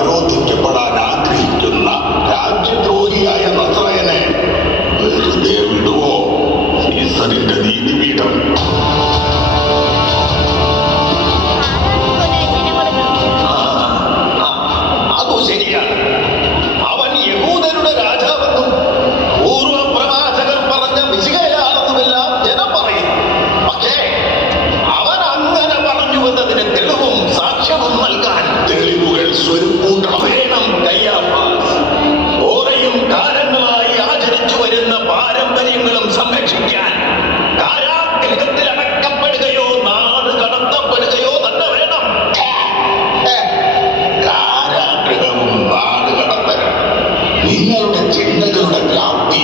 അവരോധിക്കപ്പെടാൻ ആഗ്രഹിക്കുന്ന രാജ്യദ്രോഹിയായ നസ്രായനെ വെറുതെ വിടുവോ സീസറിന്റെ നീതിപീഠം? അതോ ശരിയാണ്. അവൻ യഹൂദരുടെ രാജാവെന്നും പൂർവ പ്രവാചകർ പറഞ്ഞ മിശിഹയാണെന്നുമെല്ലാം ജനം പറയും. പക്ഷേ അവൻ അങ്ങനെ പറഞ്ഞുവെന്നതിന് തെളിവും സാക്ഷ്യവും നൽകാൻ തെളിവുകൾ സ്വരുക്കൂട്ടണം വേണം. കയ്യാഫാസ് ഓരയും കാലങ്ങളായി ആചരിച്ചു വരുന്ന പാരമ്പര്യങ്ങളും സംരക്ഷിക്കാൻ കാരാഗൃഹത്തിൽ അടക്കപ്പെടുകയോ നാട് കടത്തപ്പെടുകയോ തന്നെ വേണം. കാരാഗൃഹവും നാട് കടത്തലും നിങ്ങളുടെ ചിന്തകളുടെ വ്യാപ്തി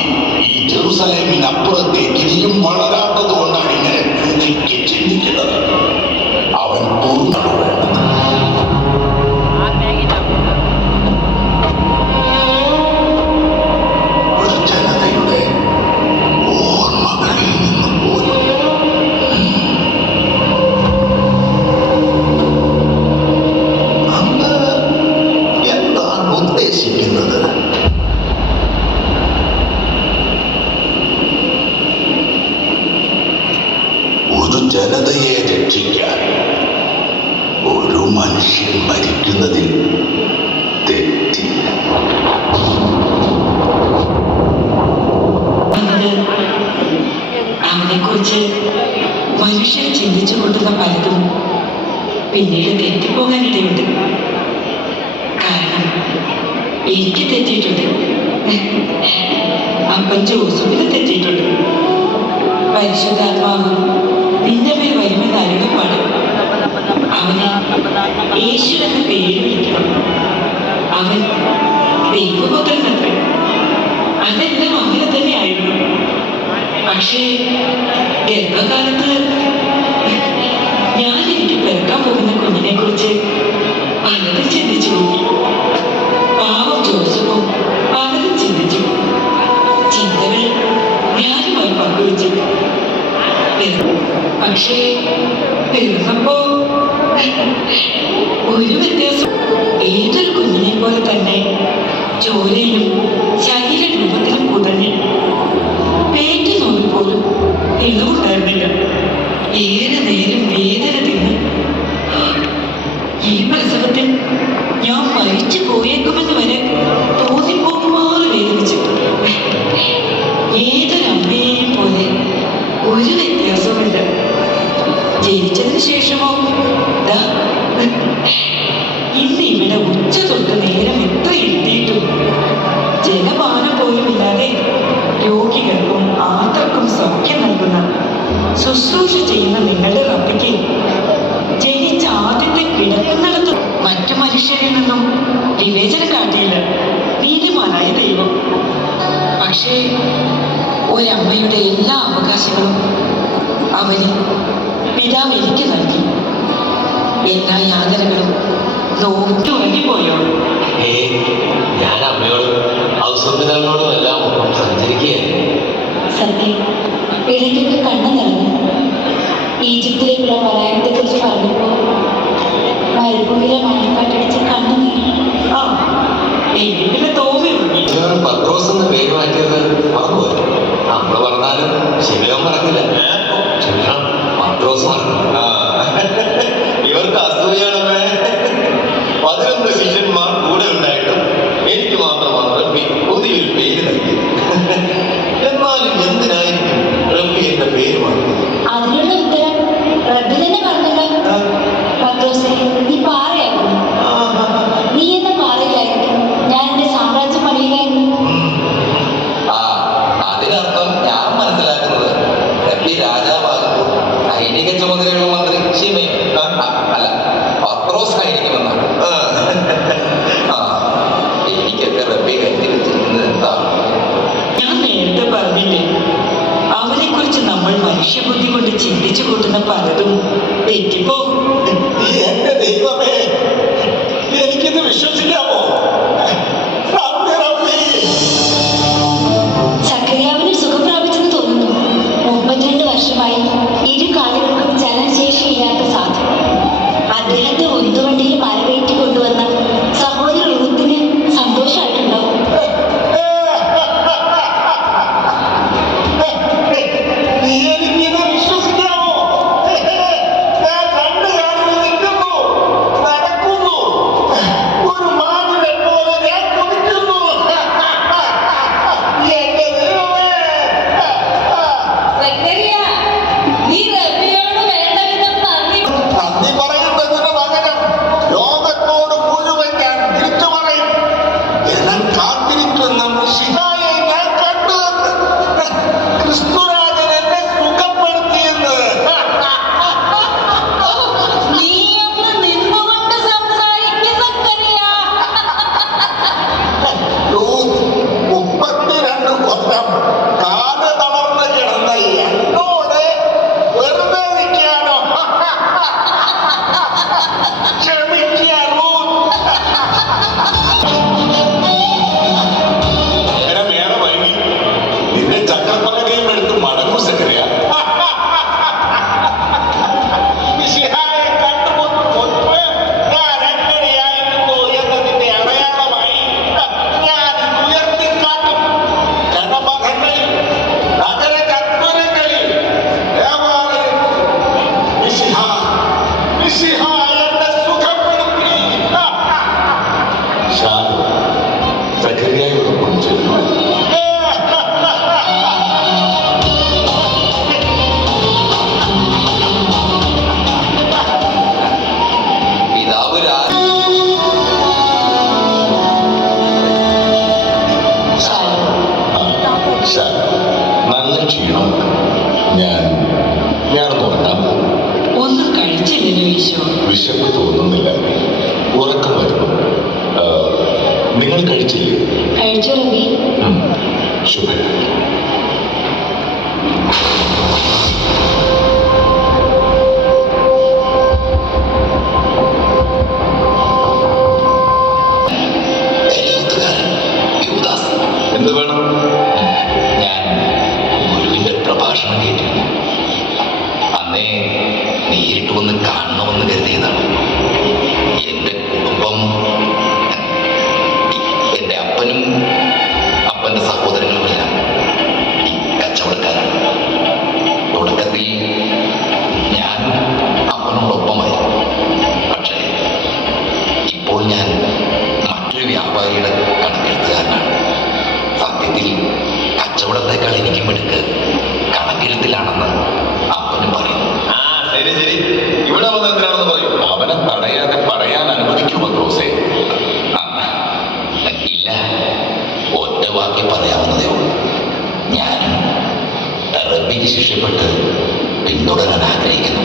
ഈ ജെറുസലേമിനപ്പുറത്തേക്ക് ഇനിയും വളരാത്തത് കൊണ്ടാണ് ഇങ്ങനെ ചിന്തിക്കുന്നത്. അവൻ പൂർണ്ണമാണ്. ഒരു ജനതയുടെ ഓർമ്മകളിൽ നിന്ന് പോലും അന്ന് എന്താണ് ഉദ്ദേശിക്കുന്നത്? ഒരു ജനതയെ രക്ഷിക്കാൻ ഒരു മനുഷ്യൻ മരിക്കുന്നതിൽ തെറ്റില്ല. അവനെ കുറിച്ച് മനുഷ്യർ ചിന്തിച്ചു കൊണ്ടുള്ള പലതും പിന്നീട് തെറ്റിപ്പോകാനിടയുണ്ട്. കാരണം എനിക്ക് തെറ്റിയിട്ടുണ്ട്, അപ്പൻ ജോസഫിന് തെറ്റിയിട്ടുണ്ട്. പരിശുദ്ധാത്മാവ് നിന്റെ മേൽ വരുമെന്ന് അരുളപ്പാട്. അവന് യേശു എന്ന പേര് വിളിക്കണം. അവൻ ദൈവപുത്രൻ അത്രേ. അതെല്ലാം അങ്ങനെ തന്നെയായിരുന്നു. പക്ഷേ ഗർഭകാലത്ത് ഞാൻ എനിക്ക് പിറക്കാൻ പോകുന്ന കുഞ്ഞിനെ കുറിച്ച് പലതും ചിന്തിച്ചു നോക്കി. പാവം ജോസഫും പലതും ചിന്തിച്ചു. ചിന്തകൾ ഞാനുമായി പങ്കുവച്ചു. പക്ഷേ പിറന്നപ്പോ ഒരു വ്യത്യാസം. ഏതൊരു കുഞ്ഞിനെ പോലെ തന്നെ ചോരയിലും ശരീര രൂപത്തിലും കുതഞ്ഞ് പേറ്റ് നോക്കി പോലും ഇളവുണ്ടായിരുന്നില്ല. ഏറെ നേരം വേദന തിന്ന് ഈ പ്രസവത്തിൽ ഞാൻ മരിച്ചു പോയേക്കുമെന്ന് വരെ തോന്നിപ്പോകുമാറ് വേദനിച്ചു. ഏതൊരമ്മയെയും പോലെ ഒരു വ്യത്യാസവുമില്ല. ജനിച്ചതിന് ശേഷമോ ഇന്ന് ഇവിടെ ഉച്ച തൊട്ട് നേരം എത്ര എത്തിയിട്ടും ജലപാനം പോലുമില്ലാതെ രോഗികൾക്കും ആർക്കും സൗഖ്യം നൽകുന്ന ശുശ്രൂഷ ചെയ്യുന്ന നിങ്ങളുടെ റബ്ബിക്ക് ജനിച്ച ആദ്യത്തെ കിടക്കുന്നിടത്ത് മറ്റു മനുഷ്യരിൽ നിന്നും വിവേചനം കാട്ടിയില്ല നീതിമാനായ ദൈവം. പക്ഷേ ഒരമ്മയുടെ എല്ലാ അവകാശങ്ങളും അവന് പിതാവ് എനിക്ക് നൽകി. എല്ലാ യാതനകളും നോക്കി ഉറങ്ങിപ്പോയോ? ഞാൻ അമ്മയോടും ഔസമ്പിതാവിനോടും എല്ലാം ഒപ്പം സഞ്ചരിക്കുകയായിരുന്നു. സത്യം, ഇടയ്ക്കൊക്കെ കണ്ണു നിറഞ്ഞു. ഈജിപ്തിലേക്കുള്ള പലായനത്തെ കുറിച്ച് പറഞ്ഞപ്പോൾ മരുഭൂമിയിലെ മഴക്കാട്ടടിച്ച് കണ്ണു നിറഞ്ഞു. എനിക്കില്ല തോന്നി ഉറങ്ങി. പത്രോസ് എന്ന് പേര് മാറ്റിയത് മറന്നുപോയി. നമ്മള് പറഞ്ഞാലും ശിവൻ മറക്കില്ല. ക്ഷമിക്കണം, പത്രോസ് മറന്നു. ഇവർക്ക് അസൂയാണല്ലേ. 11 ശിഷ്യന്മാർ കൂടെ ഉണ്ടായിട്ടും എനിക്ക് മാത്രമാണ് റബ്ബി പുതിയൊരു പേര് നൽകിയത്. എന്നാലും എന്തിനായിരിക്കും റബ്ബി എന്റെ പേര് മാറിയത്? അതിനുള്ള ഉത്തരം റബ്ബി തന്നെ പറഞ്ഞല്ലോ. പത്രോസേ, നീ പാറയാകുന്നു. നീ എന്ന പാറയിലായിരിക്കും ഞാൻ എന്റെ സാമ്രാജ്യം പണിയുകയെന്ന്. അതിനർത്ഥം ഞാൻ മനസ്സിലാക്കുന്നത് റബ്ബി രാജാവാകുമ്പോൾ സൈനിക ചുമതലയുള്ള മന്ത്രി ശിമയും അല്ല പത്രോസ് ആയിരിക്കുമെന്നാണ്. എനിക്കൊക്കെ റബ്ബി കരുതി വെച്ചിരിക്കുന്നത് എന്താണ്? ഞാൻ നേരത്തെ പറഞ്ഞില്ലേ, അവനെ കുറിച്ച് നമ്മൾ മനുഷ്യബുദ്ധി കൊണ്ട് ചിന്തിച്ചു കൂട്ടുന്ന പലതും തെറ്റിപ്പോകും. എന്റെ ദൈവമേ, എനിക്കിത് വിശ്വസിക്കാമോ? സക്കറിയാവിന് സുഖം പ്രാപിച്ചെന്ന് തോന്നുന്നു. 32 വർഷമായി ഇരു കാലുകൾക്കും ചലനശേഷിയില്ലാത്ത സാധു. അദ്ദേഹത്തെ ഉന്തുവണ്ടിയിൽ മരകയറ്റി കൊണ്ടുവന്ന സഹോദരൻ ഞാനൊന്ന് ഉറങ്ങാൻ പോകും. ഒന്നും കഴിച്ചില്ലല്ലോ ഈശോ. വിശപ്പ് തോന്നുന്നില്ല, ഉറക്കം വരുന്നു. നിങ്ങൾ കഴിച്ചില്ലേ? കഴിച്ചു റബി. ശുഭരാത്രി. എന്ത് വേണം? ഞാൻ ഗുരുവിന്റെ പ്രഭാഷണം കേട്ടിരുന്നു. അന്നേ നേരിട്ട് വന്ന് കാണണമെന്ന് കരുതിയതാണ്. എന്റെ കുടുംബം, എന്റെ അപ്പനും അപ്പന്റെ സഹോദരങ്ങളുമെല്ലാം ഈ കച്ചവടക്കാരാണ്. തുടക്കത്തിൽ ഞാൻ അപ്പനോടൊപ്പമായിരുന്നു. പക്ഷേ ഇപ്പോൾ ഞാൻ മറ്റൊരു വ്യാപാരിയുടെ കണക്കെഴുത്തുകാരനാണ്. സത്യത്തിൽ കച്ചവടത്തെക്കാൾ എനിക്ക് മിടുക്ക് കണക്കെഴുത്തിലാണെന്ന് അപ്പനും പറയുന്നു. ശരി ശരി, ഇവിടെ വന്ന് എന്തിനാണെന്ന് പറയൂ. അവനെ തടയാതെ പറയാൻ അനുവദിക്കൂ പത്രോസേ. ഇല്ല, ഒറ്റ വാക്കി പറയാവുന്നതേ ഉള്ളൂ. ഞാൻ റബ്ബിന് ശിക്ഷപ്പെട്ട് പിന്തുടരാൻ ആഗ്രഹിക്കുന്നു.